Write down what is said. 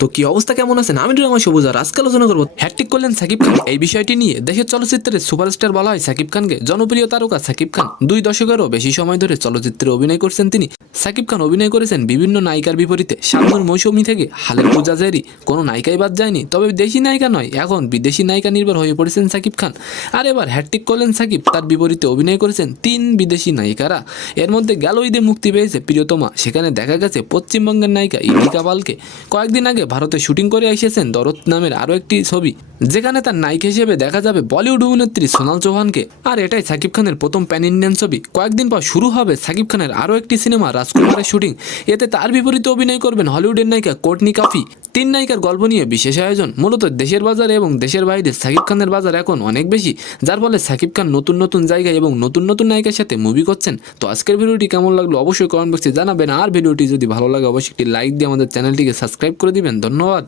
তো কি অবস্থা কেমন আছেন? আমি ড্রামা সবুজ আর আজকে আলোচনা করবো হ্যাটট্রিক করলেন সাকিব খান এই বিষয়টি নিয়ে। দেশের চলচ্চিত্রের সুপারস্টার বলা হয় সাকিব খানকে। জনপ্রিয় তারকা সাকিব খান 2 দশকেরও বেশি সময় ধরে চলচ্চিত্রে অভিনয় করছেন তিনি। সাকিব খান অভিনয় করেছেন বিভিন্ন নায়িকার বিপরীতে। শাবনূর মৌসুমী থেকে খালেদ পূজা জেরি কোনো নায়িকাই বাদ যায়নি। তবে দেশি নায়িকা নয়, এখন বিদেশি নায়িকা নির্ভর হয়ে পড়েছেন সাকিব খান। আর এবার হ্যাটট্রিক করলেন সাকিব, তার বিপরীতে অভিনয় করেছেন 3 বিদেশি নায়িকারা। এর মধ্যে গেল ঈদে মুক্তি পেয়েছে প্রিয়তমা, সেখানে দেখা গেছে পশ্চিমবঙ্গের নায়িকা ইদিকা পালকে। কয়েকদিন আগে ভারতে শুটিং করে এসেছেন দরদ নামের আরও একটি ছবি, যেখানে তার নায়িকা হিসেবে দেখা যাবে বলিউড অভিনেত্রী সোনাল চৌহানকে। আর এটাই সাকিব খানের প্রথম প্যান ইন্ডিয়ান ছবি। কয়েকদিন পর শুরু হবে সাকিব খানের আরও একটি সিনেমা রাজকুমারের শুটিং। এতে তার বিপরীতে অভিনয় করবেন হলিউডের নায়িকা কোর্টনি কাফি। 3 নায়িকার গল্প নিয়ে বিশেষ আয়োজন। মূলত দেশের বাজারে এবং দেশের বাইরে সাকিব খানের বাজার এখন অনেক বেশি, যার ফলে সাকিব খান নতুন নতুন জায়গায় এবং নতুন নতুন নায়িকার সাথে মুভি করছেন। তো আজকের ভিডিওটি কেমন লাগলো অবশ্যই কমেন্ট বক্সে জানাবেন। আর ভিডিওটি যদি ভালো লাগে অবশ্যই একটি লাইক দিয়ে আমাদের চ্যানেলটিকে সাবস্ক্রাইব করে দিবেন। ধন্যবাদ।